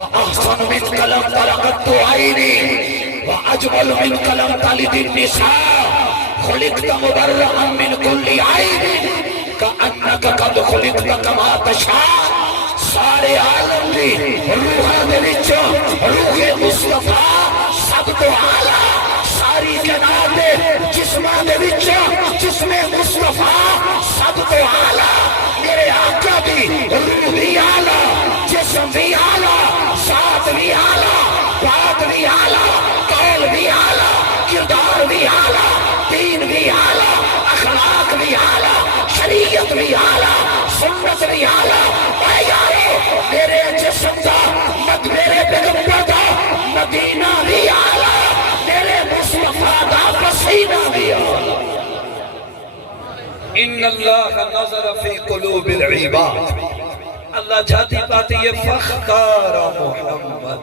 احسن من کلم طلقت عینی واجمل من کلم تلد النساء خلقت مبرئا من كل عیب کأنک قد خلقت کما تشاء سارے عالم دی روحاں دے وچ روح مصطفیٰ سب تو اعلیٰ ساری کائنات دے جسماں دے وچ جسم مصطفیٰ سب تو اعلیٰ میرے آقا دی روح بھی اعلیٰ جسم بھی اعلیٰ ذات بھی اعلیٰ بات بھی اعلیٰ قول بھی اعلیٰ کردار بھی اعلیٰ دین بھی اعلیٰ اخلاق بھی اعلیٰ شریعت بھی اعلیٰ سنت بھی اعلیٰ اے یارو میرے جسم دا میرے پیغمبر دا مدینہ بھی اعلیٰ میرے مصطفیٰ دا پسینہ بھی اعلیٰ ان اللہ نظر فی قلوب العباد اللہ چاہتی بات یہ فخار محمد